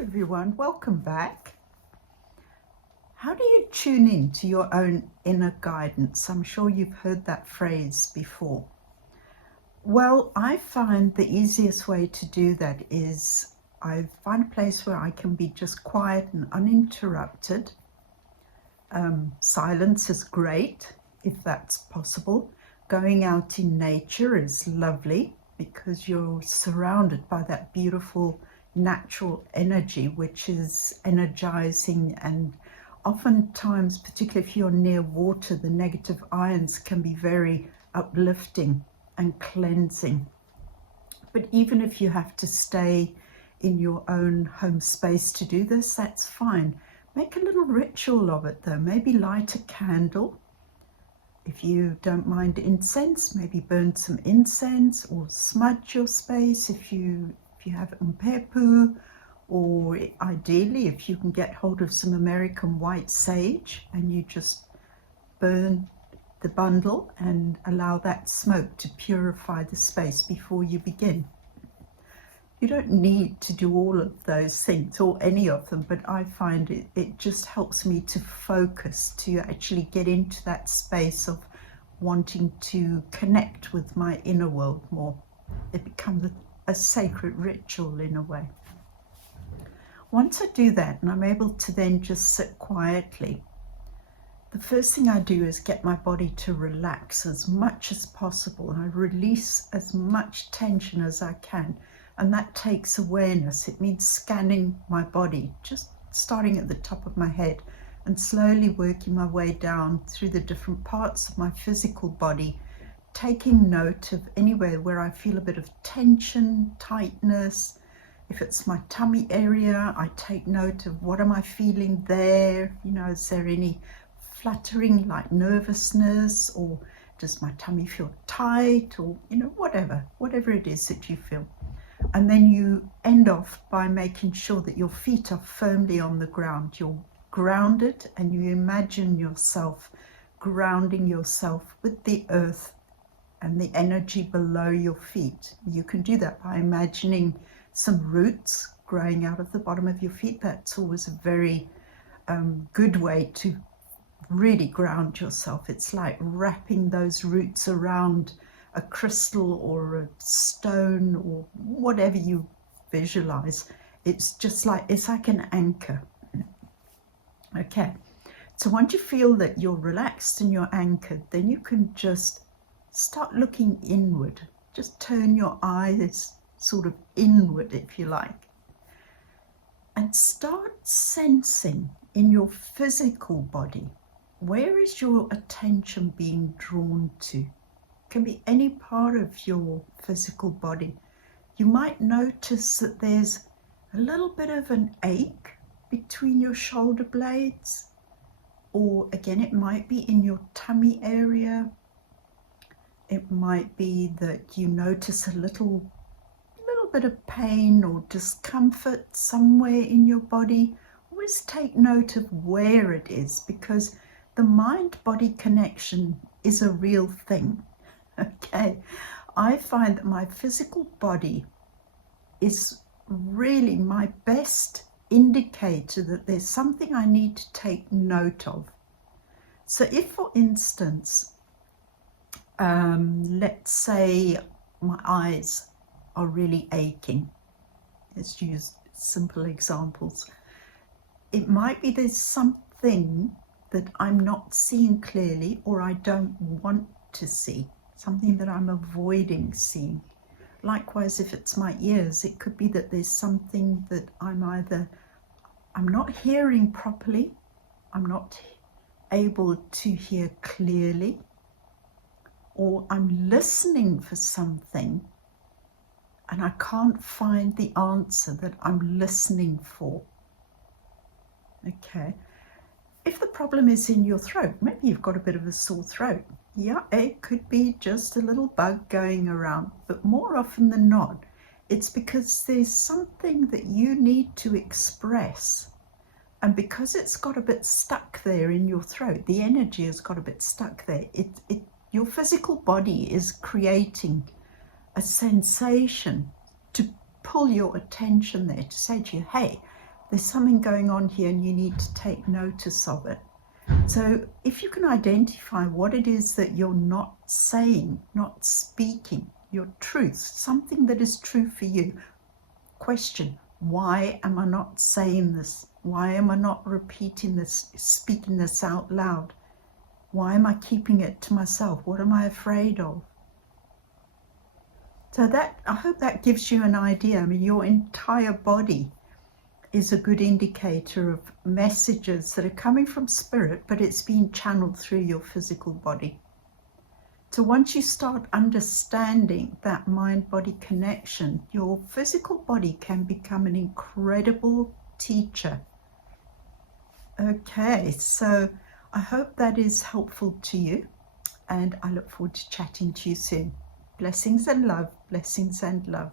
everyone, welcome back. How do you tune in to your own inner guidance? I'm sure you've heard that phrase before. Well, I find the easiest way to do that is I find a place where I can be just quiet and uninterrupted. Silence is great if that's possible. Going out in nature is lovely because you're surrounded by that beautiful natural energy, which is energizing, and oftentimes, particularly if you're near water, the negative ions can be very uplifting and cleansing. But even if you have to stay in your own home space to do this, that's fine. Make a little ritual of it though. Maybe light a candle. If you don't mind incense, maybe burn some incense or smudge your space if you have umpepu, or ideally if you can get hold of some American white sage and you just burn the bundle and allow that smoke to purify the space before you begin. You don't need to do all of those things or any of them, but I find it just helps me to focus, to actually get into that space of wanting to connect with my inner world more. It becomes a sacred ritual in a way. Once I do that and I'm able to then just sit quietly, the first thing I do is get my body to relax as much as possible. I release as much tension as I can, and that takes awareness. It means scanning my body, just starting at the top of my head and slowly working my way down through the different parts of my physical body, taking note of anywhere where I feel a bit of tension, tightness. If it's my tummy area, I take note of what am I feeling there. Is there any fluttering like nervousness, or does my tummy feel tight, or whatever it is that you feel. And then you end off by making sure that your feet are firmly on the ground. You're grounded, and you imagine yourself grounding yourself with the earth and the energy below your feet. You can do that by imagining some roots growing out of the bottom of your feet. That's always a very good way to really ground yourself. It's like wrapping those roots around a crystal or a stone or whatever you visualize. It's like an anchor. Okay, so once you feel that you're relaxed and you're anchored, then you can just start looking inward. Just turn your eyes sort of inward, if you like, and start sensing in your physical body, where is your attention being drawn to? It can be any part of your physical body. You might notice that there's a little bit of an ache between your shoulder blades, or again, it might be in your tummy area. It might be that you notice a little bit of pain or discomfort somewhere in your body. Always take note of where it is, because the mind-body connection is a real thing. Okay, I find that my physical body is really my best indicator that there's something I need to take note of. So if, for instance, let's say my eyes are really aching. Let's use simple examples. It might be there's something that I'm not seeing clearly, or I don't want to see, something that I'm avoiding seeing. Likewise, if it's my ears, it could be that there's something that I'm not hearing properly, I'm not able to hear clearly, or I'm listening for something and I can't find the answer that I'm listening for. Okay. If the problem is in your throat, maybe you've got a bit of a sore throat. Yeah, it could be just a little bug going around, but more often than not, it's because there's something that you need to express. And because it's got a bit stuck there in your throat, the energy has got a bit stuck there. Your physical body is creating a sensation to pull your attention there, to say to you, hey, There's something going on here and you need to take notice of it. So if you can identify what it is that you're not saying, not speaking, your truth, something that is true for you, question, why am I not saying this? Why am I not repeating this, speaking this out loud? Why am I keeping it to myself? What am I afraid of? So that, I hope that gives you an idea. I mean, your entire body is a good indicator of messages that are coming from spirit, but it's being channeled through your physical body. So once you start understanding that mind-body connection, your physical body can become an incredible teacher. Okay, so I hope that is helpful to you, and I look forward to chatting to you soon. Blessings and love, blessings and love.